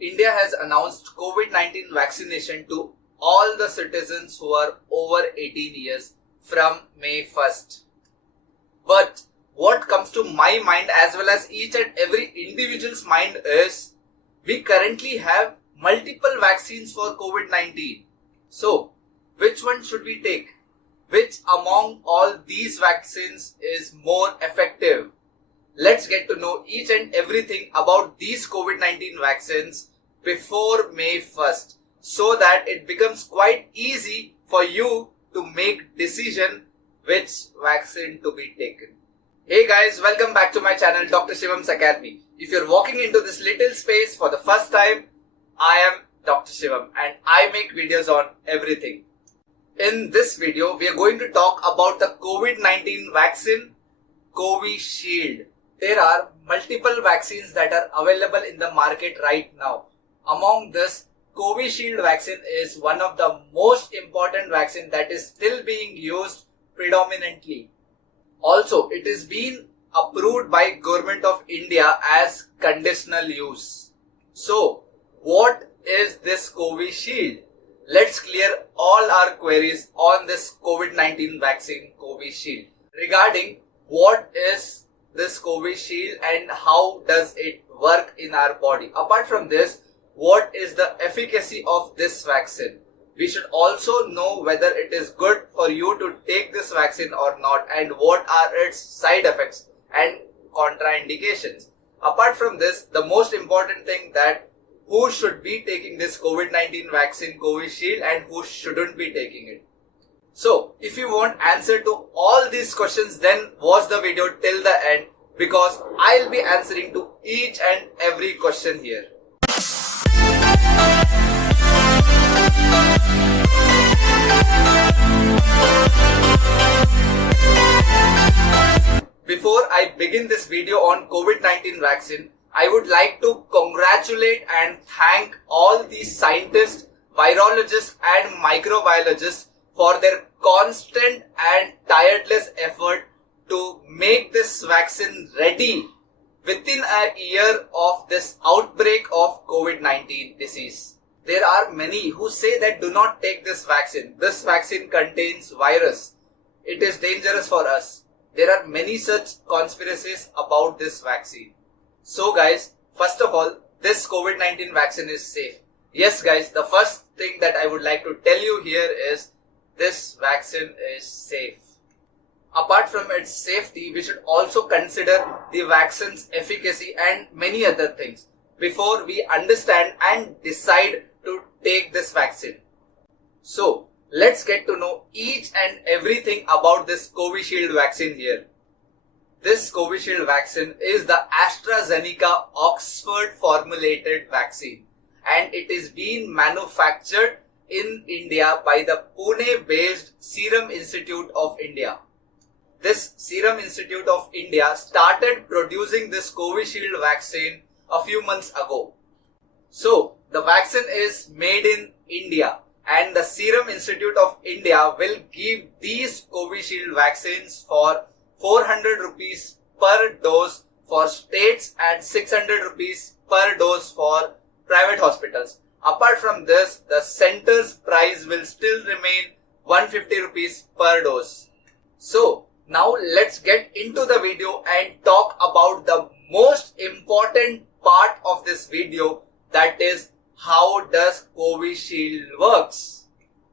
India has announced COVID-19 vaccination to all the citizens who are over 18 years from May 1st. But what comes to my mind as well as each and every individual's mind is we currently have multiple vaccines for COVID-19. So, which one should we take? Which among all these vaccines is more effective? Let's get to know each and everything about these COVID-19 vaccines before May 1st so that it becomes quite easy for you to make decision which vaccine to be taken. Hey guys, welcome back to my channel Dr. Shivam's Academy. If you're walking into this little space for the first time, I am Dr. Shivam and I make videos on everything. In this video, we are going to talk about the COVID-19 vaccine COVISHIELD. There are multiple vaccines that are available in the market right now. Among this, COVISHIELD vaccine is one of the most important vaccine that is still being used predominantly. Also, it is being approved by Government of India as conditional use. So, what is this COVISHIELD? Let's clear all our queries on this COVID-19 vaccine COVISHIELD. Regarding what is this COVISHIELD and how does it work in our body. Apart from this, what is the efficacy of this vaccine? We should also know whether it is good for you to take this vaccine or not and what are its side effects and contraindications. Apart from this, the most important thing that who should be taking this COVID-19 vaccine COVISHIELD and who shouldn't be taking it. So, if you want answer to all these questions, then watch the video till the end because I'll be answering to each and every question here. Before I begin this video on COVID-19 vaccine, I would like to congratulate and thank all these scientists, virologists and microbiologists for their constant and tireless effort to make this vaccine ready within a year of this outbreak of COVID-19 disease. There are many who say that do not take this vaccine. This vaccine contains virus. It is dangerous for us. There are many such conspiracies about this vaccine. So guys, first of all, this COVID-19 vaccine is safe. Yes guys, the first thing that I would like to tell you here is this vaccine is safe. Apart from its safety, we should also consider the vaccine's efficacy and many other things before we understand and decide to take this vaccine. So, let's get to know each and everything about this COVISHIELD vaccine here. This COVISHIELD vaccine is the AstraZeneca Oxford formulated vaccine and it is being manufactured in India by the Pune based Serum Institute of India. This Serum Institute of India started producing this COVISHIELD vaccine a few months ago. So the vaccine is made in India and the Serum Institute of India will give these COVISHIELD vaccines for 400 rupees per dose for states and 600 rupees per dose for private hospitals. Apart from this, the center's price will still remain 150 rupees per dose. So, now let's get into the video and talk about the most important part of this video, that is how does COVISHIELD works.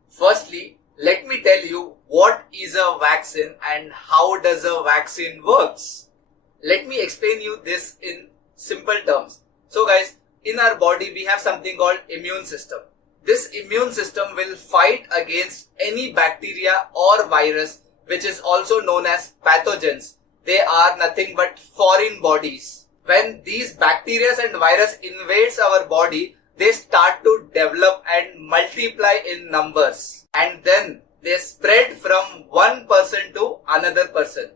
Firstly, let me tell you what is a vaccine and how does a vaccine works. Let me explain you this in simple terms. So guys, in our body we have something called immune system. This immune system will fight against any bacteria or virus which is also known as pathogens. They are nothing but foreign bodies. When these bacteria and virus invades our body, they start to develop and multiply in numbers and then they spread from one person to another person.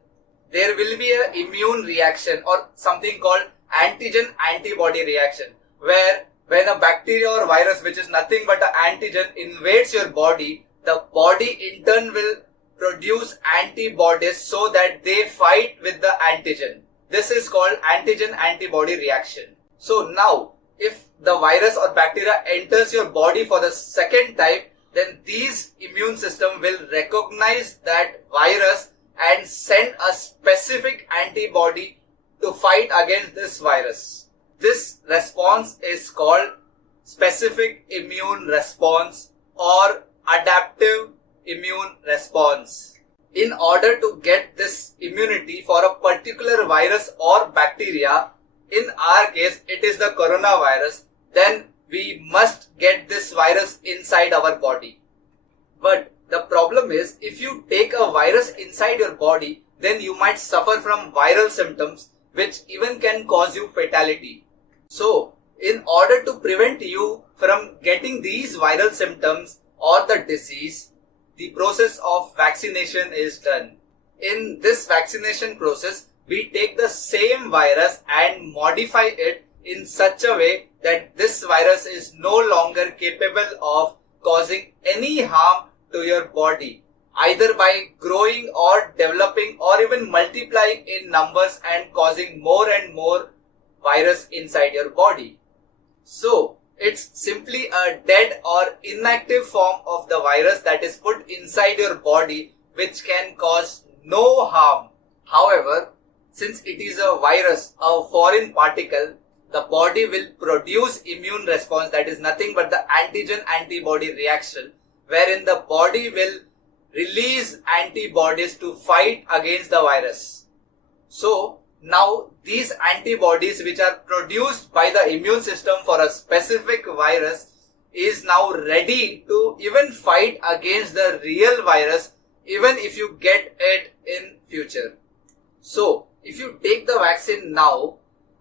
There will be an immune reaction or something called antigen-antibody reaction, where when a bacteria or virus which is nothing but an antigen invades your body, the body in turn will produce antibodies so that they fight with the antigen. This is called antigen-antibody reaction. So now, if the virus or bacteria enters your body for the second time, then these immune system will recognize that virus and send a specific antibody to fight against this virus. This response is called specific immune response or adaptive immune response. In order to get this immunity for a particular virus or bacteria, in our case it is the coronavirus, then we must get this virus inside our body. But the problem is, if you take a virus inside your body, then you might suffer from viral symptoms which even can cause you fatality. So, in order to prevent you from getting these viral symptoms or the disease, the process of vaccination is done. In this vaccination process, we take the same virus and modify it in such a way that this virus is no longer capable of causing any harm to your body, either by growing or developing or even multiplying in numbers and causing more and more virus inside your body. So, it's simply a dead or inactive form of the virus that is put inside your body, which can cause no harm. However, since it is a virus, a foreign particle, the body will produce immune response, that is nothing but the antigen-antibody reaction, wherein the body will release antibodies to fight against the virus. So, now these antibodies which are produced by the immune system for a specific virus is now ready to even fight against the real virus, even if you get it in future. So, if you take the vaccine now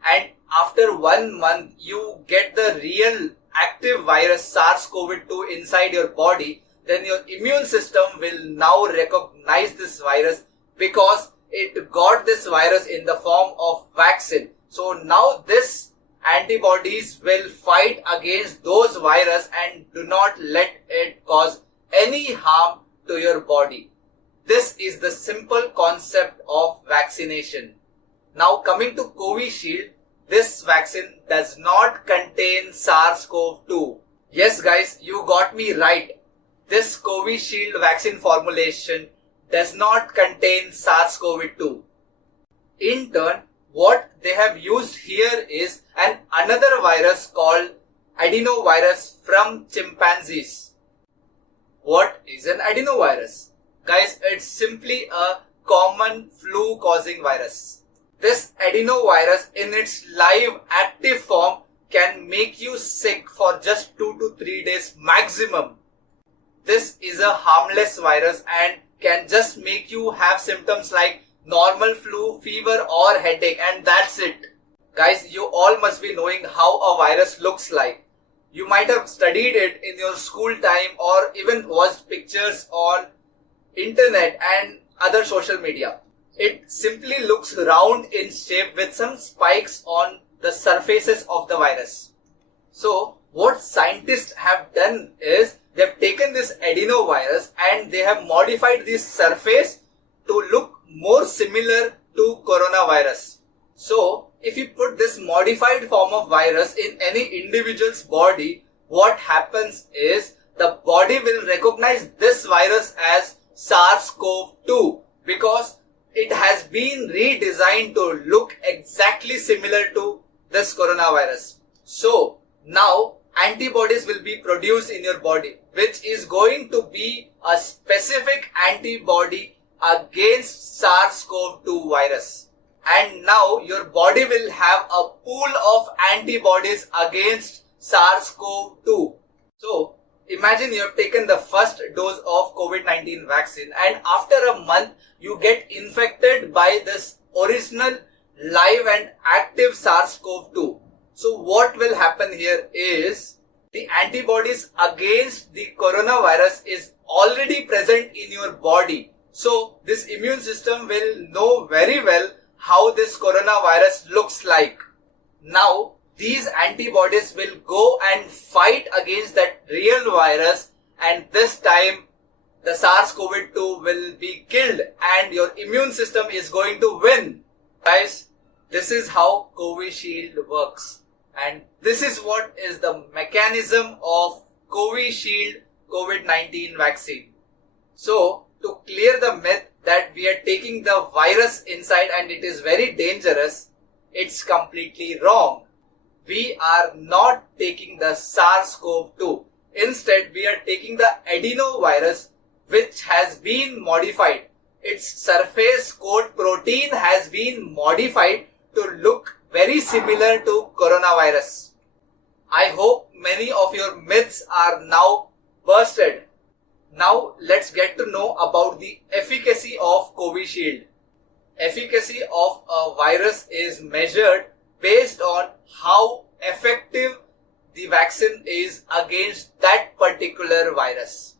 and after 1 month you get the real active virus SARS-CoV-2 inside your body, then your immune system will now recognize this virus because it got this virus in the form of vaccine. So now this antibodies will fight against those virus and do not let it cause any harm to your body. This is the simple concept of vaccination. Now coming to COVISHIELD, this vaccine does not contain SARS-CoV-2. Yes guys, you got me right. This COVISHIELD vaccine formulation does not contain SARS-CoV-2. In turn, what they have used here is another virus called adenovirus from chimpanzees. What is an adenovirus? Guys, it's simply a common flu-causing virus. This adenovirus in its live active form can make you sick for just 2 to 3 days maximum. This is a harmless virus and can just make you have symptoms like normal flu, fever or headache, and that's it. Guys, you all must be knowing how a virus looks like. You might have studied it in your school time or even watched pictures on internet and other social media. It simply looks round in shape with some spikes on the surfaces of the virus. So, what scientists have done is they have taken this adenovirus and they have modified this surface to look more similar to coronavirus. So, if you put this modified form of virus in any individual's body, what happens is the body will recognize this virus as SARS-CoV-2 because it has been redesigned to look exactly similar to this coronavirus. So, now antibodies will be produced in your body, which is going to be a specific antibody against SARS-CoV-2 virus. And now your body will have a pool of antibodies against SARS-CoV-2. So, imagine you have taken the first dose of COVID-19 vaccine and after a month you get infected by this original live and active SARS-CoV-2. So what will happen here is the antibodies against the coronavirus is already present in your body. So this immune system will know very well how this coronavirus looks like. Now these antibodies will go and fight against that real virus, and this time the SARS-CoV-2 will be killed and your immune system is going to win. Guys, this is how COVISHIELD works. And this is what is the mechanism of COVISHIELD COVID-19 vaccine. So, to clear the myth that we are taking the virus inside and it is very dangerous, it's completely wrong. We are not taking the SARS-CoV-2. Instead, we are taking the adenovirus, which has been modified. Its surface coat protein has been modified to look very similar to coronavirus. I hope many of your myths are now busted. Now let's get to know about the efficacy of COVISHIELD. Efficacy of a virus is measured based on how effective the vaccine is against that particular virus.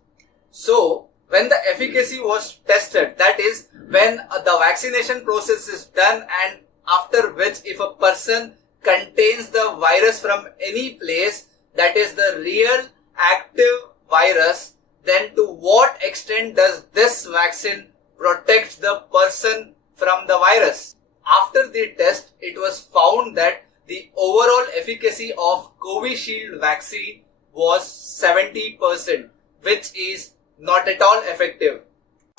So, when the efficacy was tested, that is, when the vaccination process is done and after which if a person contains the virus from any place, that is the real active virus, then to what extent does this vaccine protect the person from the virus? After the test, it was found that the overall efficacy of COVISHIELD vaccine was 70%, which is not at all effective.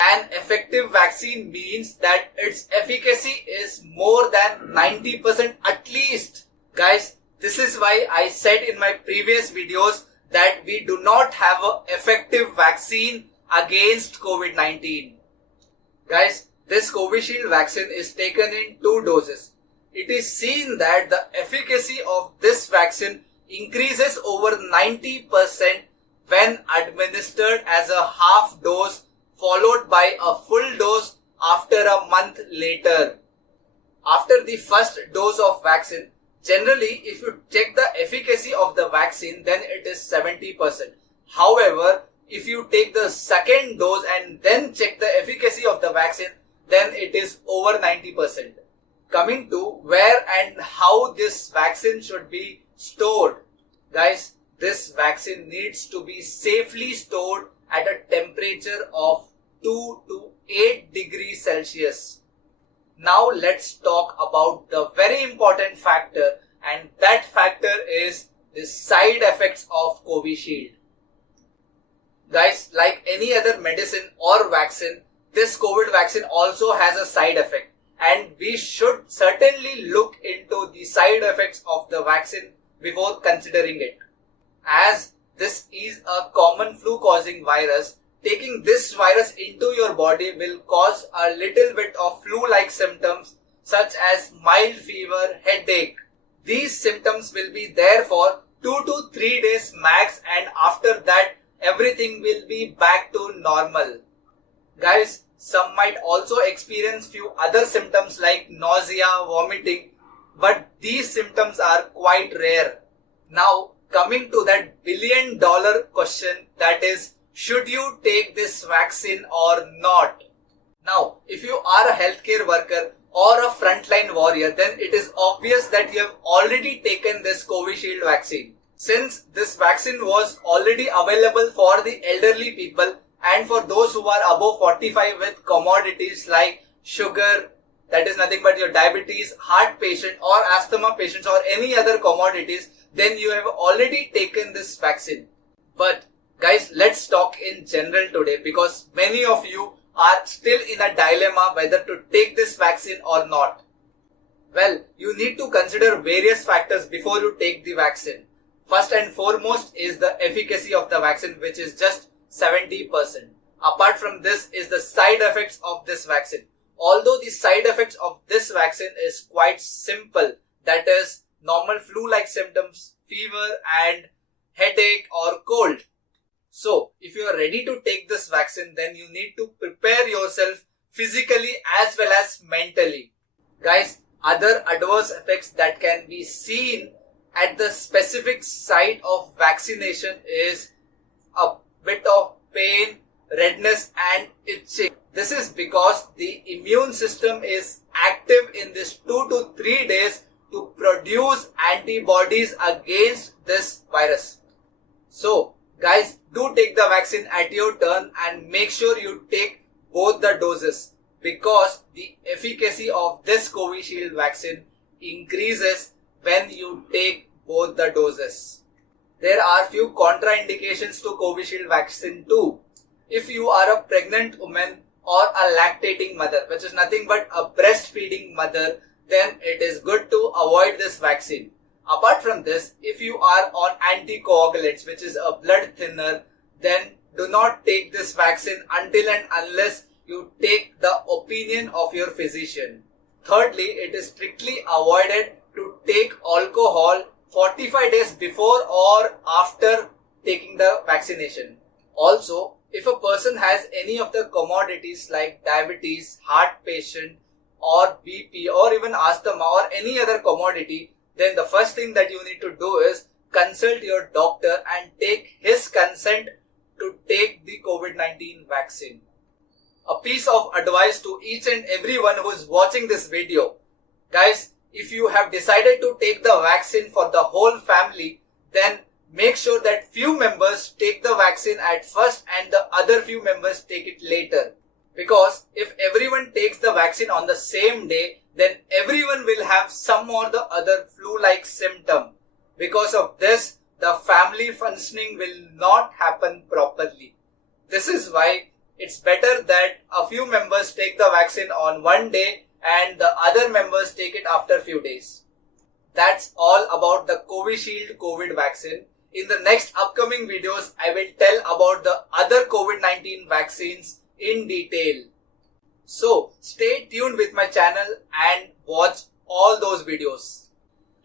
An effective vaccine means that its efficacy is more than 90% at least. Guys, this is why I said in my previous videos that we do not have an effective vaccine against COVID-19. Guys, this COVISHIELD vaccine is taken in 2 doses. It is seen that the efficacy of this vaccine increases over 90% when administered as a half dose followed by a full dose after a month later. After the first dose of vaccine, generally if you check the efficacy of the vaccine, then it is 70%. However, if you take the second dose and then check the efficacy of the vaccine, then it is over 90%. Coming to where and how this vaccine should be stored. Guys, this vaccine needs to be safely stored at a temperature of 2 to 8 degrees Celsius. Now let's talk about the very important factor, and that factor is the side effects of COVISHIELD. Guys, like any other medicine or vaccine, this COVID vaccine also has a side effect. And we should certainly look into the side effects of the vaccine before considering it. As this is a common flu-causing virus, taking this virus into your body will cause a little bit of flu-like symptoms such as mild fever, headache. These symptoms will be there for 2 to 3 days max, and after that everything will be back to normal. Guys, some might also experience few other symptoms like nausea, vomiting, but these symptoms are quite rare. Now, coming to that billion-dollar question, that is, should you take this vaccine or not? Now, if you are a healthcare worker or a frontline warrior, then it is obvious that you have already taken this COVISHIELD vaccine. Since this vaccine was already available for the elderly people, and for those who are above 45 with commodities like sugar, that is nothing but your diabetes, heart patient or asthma patients or any other commodities, then you have already taken this vaccine. But guys, let's talk in general today, because many of you are still in a dilemma whether to take this vaccine or not. Well, you need to consider various factors before you take the vaccine. First and foremost is the efficacy of the vaccine, which is just 70%. Apart from this is the side effects of this vaccine. Although the side effects of this vaccine is quite simple, that is normal flu-like symptoms, fever and headache or cold. So, if you are ready to take this vaccine, then you need to prepare yourself physically as well as mentally. Guys, other adverse effects that can be seen at the specific site of vaccination is a bit of pain, redness and itching. This is because the immune system is active in this 2 to 3 days to produce antibodies against this virus. So, guys, do take the vaccine at your turn and make sure you take both the doses, because the efficacy of this COVISHIELD vaccine increases when you take both the doses. There are few contraindications to Covishield vaccine too. If you are a pregnant woman or a lactating mother, which is nothing but a breastfeeding mother, then it is good to avoid this vaccine. Apart from this, if you are on anticoagulants, which is a blood thinner, then do not take this vaccine until and unless you take the opinion of your physician. Thirdly, it is strictly avoided to take alcohol 45 days before or after taking the vaccination. Also, if a person has any of the commodities like diabetes, heart patient or BP or even asthma or any other commodity, then the first thing that you need to do is consult your doctor and take his consent to take the COVID-19 vaccine. A piece of advice to each and everyone who is watching this video. Guys, if you have decided to take the vaccine for the whole family, then make sure that few members take the vaccine at first and the other few members take it later. Because if everyone takes the vaccine on the same day, then everyone will have some or the other flu-like symptom. Because of this, the family functioning will not happen properly. This is why it's better that a few members take the vaccine on one day and the other members take it after a few days. That's all about the Covishield Covid vaccine. In the next upcoming videos, I will tell about the other COVID-19 vaccines in detail. So stay tuned with my channel and watch all those videos.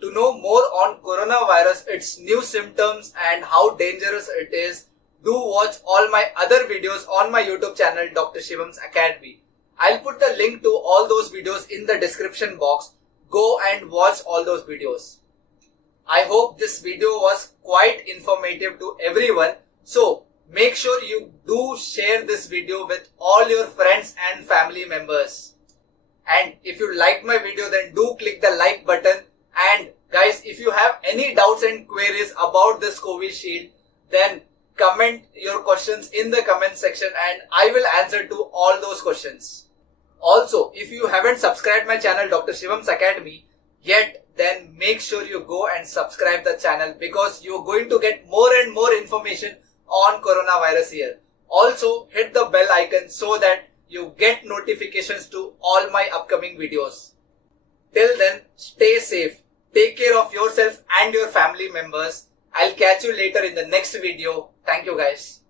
To know more on coronavirus, its new symptoms and how dangerous it is, do watch all my other videos on my YouTube channel, Dr. Shivam's Academy. I'll put the link to all those videos in the description box. Go and watch all those videos. I hope this video was quite informative to everyone. So make sure you do share this video with all your friends and family members. And if you liked my video, then do click the like button. And guys, if you have any doubts and queries about this Covishield, then comment your questions in the comment section and I will answer to all those questions. Also, if you haven't subscribed my channel Dr. Shivam's Academy yet, then make sure you go and subscribe the channel because you're going to get more and more information on coronavirus here. Also, hit the bell icon so that you get notifications to all my upcoming videos. Till then, stay safe. Take care of yourself and your family members. I'll catch you later in the next video. Thank you guys.